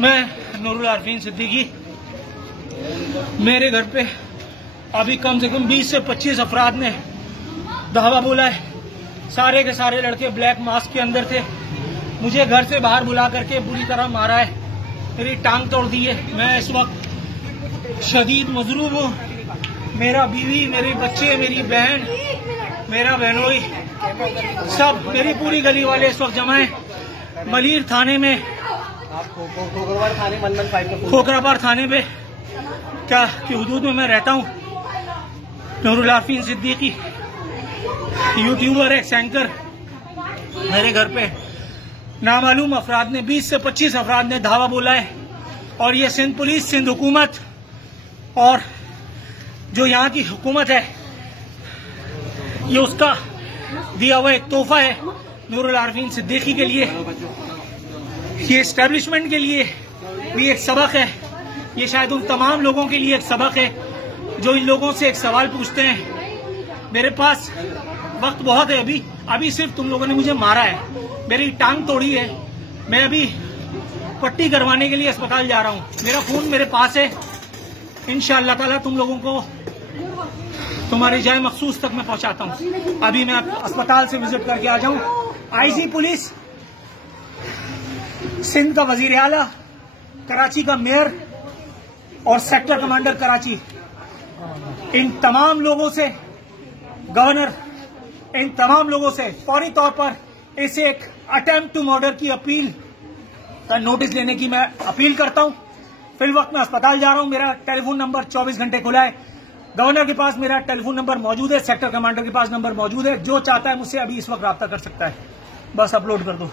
मैं नूरुल आरफीन सिद्दीकी, मेरे घर पे अभी कम से कम 20 से 25 अफराद ने धावा बोला है। सारे के सारे लड़के ब्लैक मास्क के अंदर थे। मुझे घर से बाहर बुला करके बुरी तरह मारा है, मेरी टांग तोड़ दी है। मैं इस वक्त शदीद मजलूम हूँ। मेरा बीवी, मेरे बच्चे, मेरी बहन, मेरा बहनोई, सब मेरी पूरी गली वाले इस वक्त जमा है मलीर थाने में, खोखराबाद थाने में क्या की हुदूद में मैं रहता हूँ। नूरुल आरफीन सिद्दीकी यूट्यूबर है, एंकर। मेरे घर पे नामालूम अफराद ने 20 से 25 अफराद ने धावा बोला है और ये सिंध पुलिस, सिंध हुकूमत और जो यहाँ की हुकूमत है, ये उसका दिया हुआ एक तोहफा है नूरुल आरफीन सिद्दीकी के लिए। ये एस्टेब्लिशमेंट के लिए भी एक सबक है। ये शायद उन तमाम लोगों के लिए एक सबक है जो इन लोगों से एक सवाल पूछते हैं। मेरे पास वक्त बहुत है, अभी सिर्फ तुम लोगों ने मुझे मारा है, मेरी टांग तोड़ी है। मैं अभी पट्टी करवाने के लिए अस्पताल जा रहा हूँ। मेरा खून मेरे पास है। इंशाअल्लाह ताला तुम लोगों को तुम्हारी जाए मखसूस तक मैं पहुंचाता हूँ। अभी मैं अस्पताल से विजिट करके आ जाऊँ। आईजी पुलिस, सिंध का वजीर आला, कराची का मेयर और सेक्टर कमांडर कराची, इन तमाम लोगों से, गवर्नर, इन तमाम लोगों से फौरी तौर पर इसे एक अटेम्प्ट टू मर्डर की अपील का नोटिस लेने की मैं अपील करता हूं। फिल वक्त मैं अस्पताल जा रहा हूं। मेरा टेलीफोन नंबर 24 घंटे खुला है। गवर्नर के पास मेरा टेलीफोन नंबर मौजूद है, सेक्टर कमांडर के पास नंबर मौजूद है। जो चाहता है मुझसे अभी इस वक्त राब्ता कर सकता है। बस अपलोड कर दो।